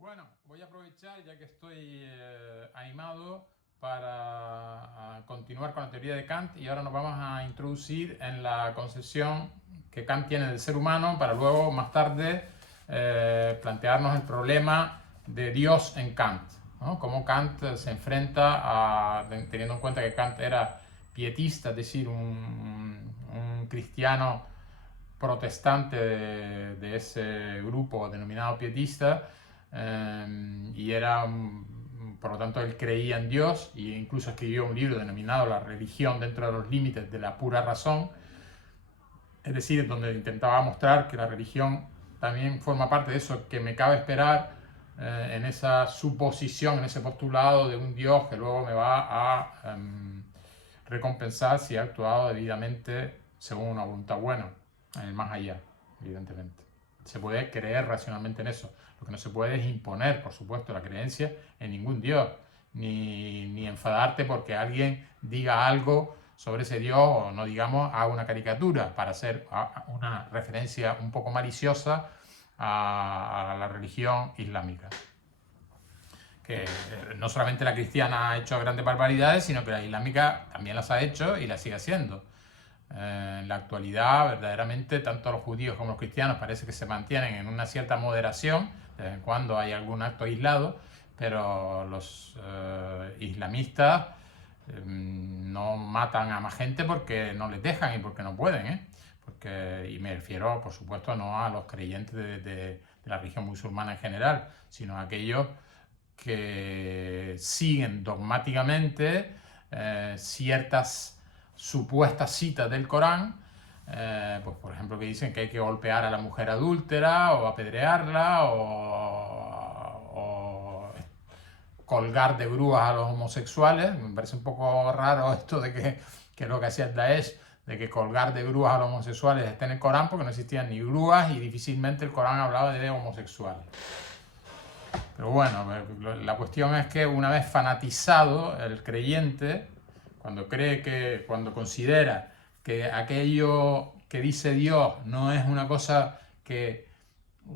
Bueno, voy a aprovechar ya que estoy animado para continuar con la teoría de Kant y ahora nos vamos a introducir en la concepción que Kant tiene del ser humano para luego más tarde plantearnos el problema de Dios en Kant, ¿no? Cómo Kant se enfrenta a, teniendo en cuenta que Kant era pietista, es decir, un cristiano protestante de ese grupo denominado pietista, y era, por lo tanto, él creía en Dios e incluso escribió un libro denominado La religión dentro de los límites de la pura razón, es decir, donde intentaba mostrar que la religión también forma parte de eso que me cabe esperar, en esa suposición, en ese postulado de un Dios que luego me va a recompensar si he actuado debidamente según una voluntad buena, en el más allá, evidentemente. Se puede creer racionalmente en eso. Lo que no se puede es imponer, por supuesto, la creencia en ningún Dios, ni enfadarte porque alguien diga algo sobre ese Dios o no digamos haga una caricatura para hacer una referencia un poco maliciosa a la religión islámica. Que no solamente la cristiana ha hecho grandes barbaridades, sino que la islámica también las ha hecho y las sigue haciendo. En la actualidad, verdaderamente, tanto los judíos como los cristianos parece que se mantienen en una cierta moderación, de vez en cuando hay algún acto aislado, pero los islamistas no matan a más gente porque no les dejan y porque no pueden, y me refiero, por supuesto, no a los creyentes de la religión musulmana en general, sino a aquellos que siguen dogmáticamente ciertas supuestas citas del Corán, pues por ejemplo que dicen que hay que golpear a la mujer adúltera o apedrearla o colgar de grúas a los homosexuales. Me parece un poco raro esto de que lo que hacía el Daesh, de que colgar de grúas a los homosexuales esté en el Corán, porque no existían ni grúas y difícilmente el Corán hablaba de homosexuales. Pero bueno, la cuestión es que una vez fanatizado el creyente, cuando considera que aquello que dice Dios no es una cosa que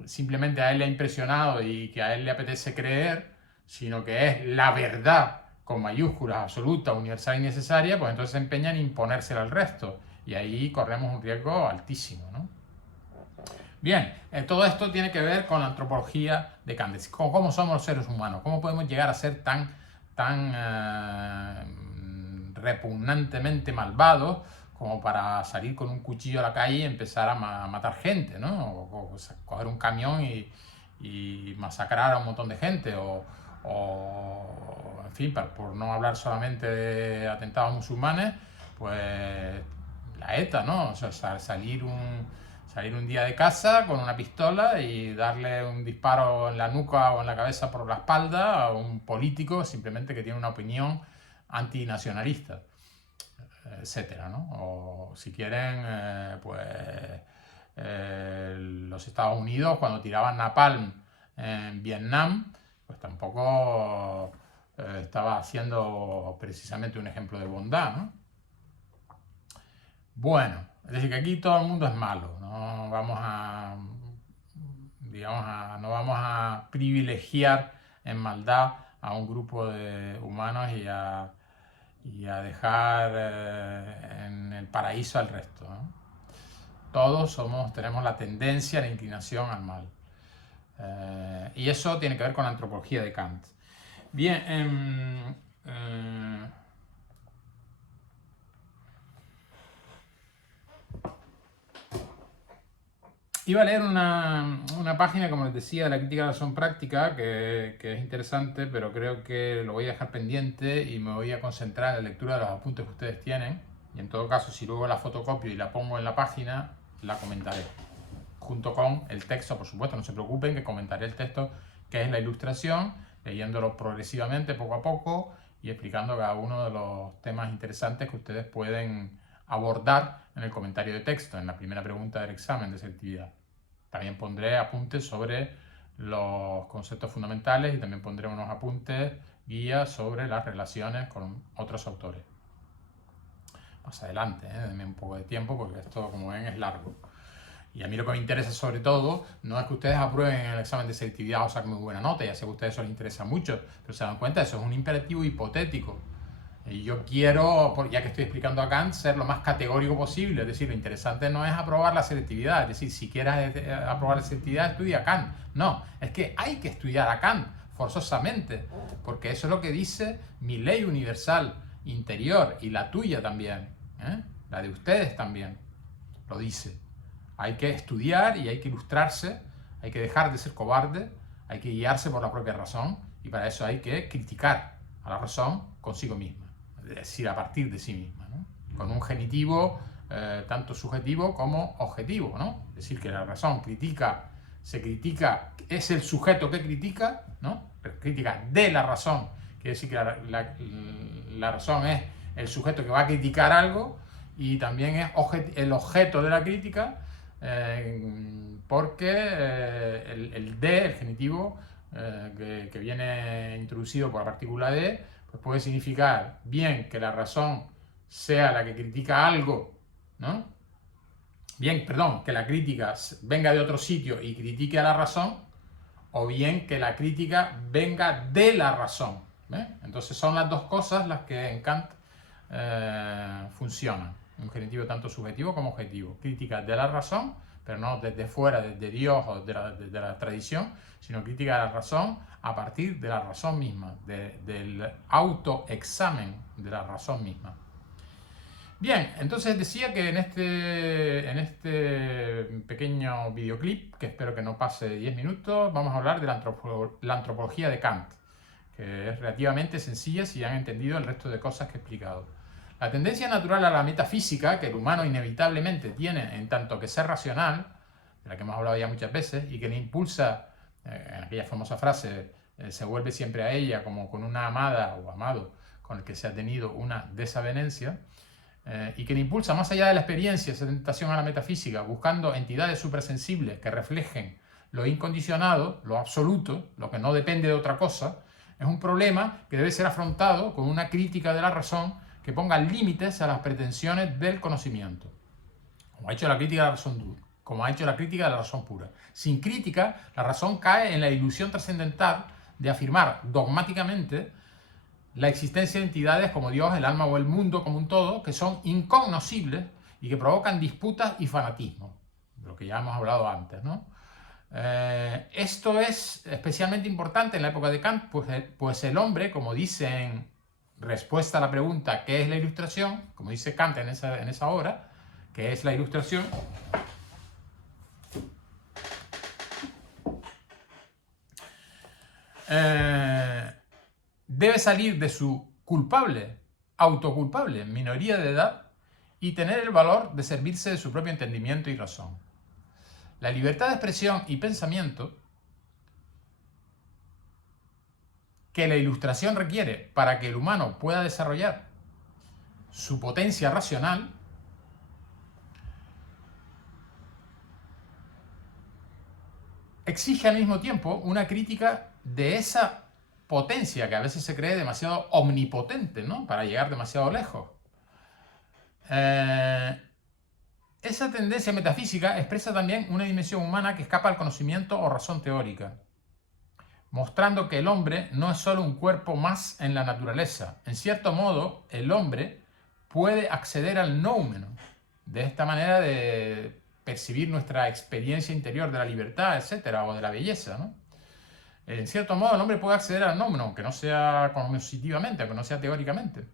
simplemente a él le ha impresionado y que a él le apetece creer, sino que es la verdad con mayúsculas, absoluta, universal y necesaria, pues entonces se empeña en imponérsela al resto. Y ahí corremos un riesgo altísimo, ¿no? Bien, todo esto tiene que ver con la antropología de Kant. ¿Cómo somos los seres humanos? ¿Cómo podemos llegar a ser tan repugnantemente malvados como para salir con un cuchillo a la calle y empezar a matar gente, ¿no? O coger un camión y masacrar a un montón de gente, en fin, por no hablar solamente de atentados musulmanes, pues la ETA, ¿no? O sea, salir un día de casa con una pistola y darle un disparo en la nuca o en la cabeza por la espalda a un político simplemente que tiene una opinión antinacionalista, etcétera, ¿no? O si quieren, los Estados Unidos cuando tiraban napalm en Vietnam, pues tampoco estaba haciendo precisamente un ejemplo de bondad, ¿no? Bueno, es decir, que aquí todo el mundo es malo, no vamos a, digamos, no vamos a privilegiar en maldad a un grupo de humanos y a dejar en el paraíso al resto, ¿no? Todos tenemos la tendencia, la inclinación al mal. Y eso tiene que ver con la antropología de Kant. Bien, iba a leer una página, como les decía, de la crítica de la razón práctica, que es interesante, pero creo que lo voy a dejar pendiente y me voy a concentrar en la lectura de los apuntes que ustedes tienen. Y en todo caso, si luego la fotocopio y la pongo en la página, la comentaré. Junto con el texto, por supuesto, no se preocupen, que comentaré el texto que es la ilustración, leyéndolo progresivamente, poco a poco, y explicando cada uno de los temas interesantes que ustedes pueden abordar en el comentario de texto, en la primera pregunta del examen de selectividad. También pondré apuntes sobre los conceptos fundamentales y también pondré unos apuntes, guías sobre las relaciones con otros autores. Más adelante, denme un poco de tiempo porque esto, como ven, es largo. Y a mí lo que me interesa sobre todo no es que ustedes aprueben el examen de selectividad o saquen muy buena nota, ya sé que a ustedes eso les interesa mucho, pero se dan cuenta, eso es un imperativo hipotético. Y yo quiero, ya que estoy explicando a Kant, ser lo más categórico posible. Es decir, lo interesante no es aprobar la selectividad. Es decir, si quieres aprobar la selectividad, estudia Kant. No, es que hay que estudiar a Kant, forzosamente. Porque eso es lo que dice mi ley universal interior y la tuya también. La de ustedes también. Lo dice. Hay que estudiar y hay que ilustrarse. Hay que dejar de ser cobarde. Hay que guiarse por la propia razón. Y para eso hay que criticar a la razón consigo misma. Es decir, a partir de sí misma, ¿no? Con un genitivo tanto subjetivo como objetivo, ¿no? Es decir, que la razón se critica, es el sujeto que critica, ¿no? Crítica de la razón, quiere decir que la razón es el sujeto que va a criticar algo y también es el objeto de la crítica, porque el de, el genitivo, que viene introducido por la partícula de, pues puede significar bien que la razón sea la que critica algo, ¿no? Bien, perdón, que la crítica venga de otro sitio y critique a la razón, o bien que la crítica venga de la razón, ¿ves? Entonces son las dos cosas las que en Kant funcionan. Un genitivo tanto subjetivo como objetivo. Crítica de la razón, pero no desde fuera, desde Dios o de la tradición, sino crítica de la razón a partir de la razón misma, del autoexamen de la razón misma. Bien, entonces decía que en este pequeño videoclip, que espero que no pase 10 minutos, vamos a hablar de la antropología de Kant, que es relativamente sencilla si han entendido el resto de cosas que he explicado. La tendencia natural a la metafísica, que el humano inevitablemente tiene en tanto que ser racional, de la que hemos hablado ya muchas veces, y que le impulsa, en aquella famosa frase, se vuelve siempre a ella como con una amada o amado con el que se ha tenido una desavenencia, y que le impulsa más allá de la experiencia, esa tentación a la metafísica, buscando entidades supersensibles que reflejen lo incondicionado, lo absoluto, lo que no depende de otra cosa, es un problema que debe ser afrontado con una crítica de la razón que ponga límites a las pretensiones del conocimiento, como ha hecho la crítica de la razón dura, como ha hecho la crítica de la razón pura. Sin crítica, la razón cae en la ilusión trascendental de afirmar dogmáticamente la existencia de entidades como Dios, el alma o el mundo como un todo, que son incognoscibles y que provocan disputas y fanatismo, de lo que ya hemos hablado antes, ¿no? Esto es especialmente importante en la época de Kant, pues el hombre, como dice en respuesta a la pregunta ¿qué es la ilustración?, como dice Kant en esa obra, ¿qué es la ilustración? Debe salir de su autoculpable minoría de edad y tener el valor de servirse de su propio entendimiento y razón. La libertad de expresión y pensamiento que la ilustración requiere para que el humano pueda desarrollar su potencia racional exige al mismo tiempo una crítica de esa potencia que a veces se cree demasiado omnipotente, ¿no?, para llegar demasiado lejos. Esa tendencia metafísica expresa también una dimensión humana que escapa al conocimiento o razón teórica, mostrando que el hombre no es solo un cuerpo más en la naturaleza. En cierto modo, el hombre puede acceder al noumeno, de esta manera de percibir nuestra experiencia interior de la libertad, etcétera, o de la belleza, ¿no? En cierto modo, el hombre puede acceder al noumeno, aunque no sea cognitivamente, aunque no sea teóricamente.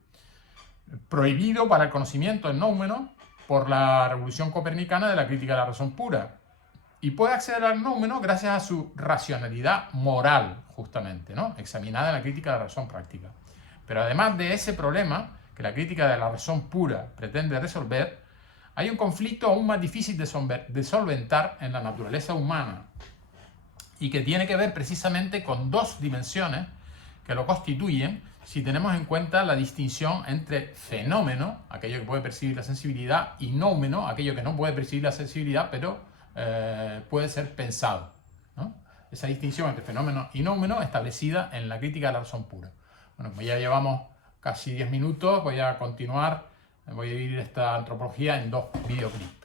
Prohibido para el conocimiento el noumeno por la revolución copernicana de la crítica de la razón pura. Y puede acceder al noumeno gracias a su racionalidad moral, justamente, ¿no?, examinada en la crítica de la razón práctica. Pero además de ese problema que la crítica de la razón pura pretende resolver, hay un conflicto aún más difícil de solventar en la naturaleza humana y que tiene que ver precisamente con dos dimensiones que lo constituyen si tenemos en cuenta la distinción entre fenómeno, aquello que puede percibir la sensibilidad, y noumeno, aquello que no puede percibir la sensibilidad, pero puede ser pensado, ¿no? Esa distinción entre fenómeno y noumeno establecida en la crítica de la razón pura. Bueno, como ya llevamos casi 10 minutos, voy a continuar, voy a dividir esta antropología en dos videoclips.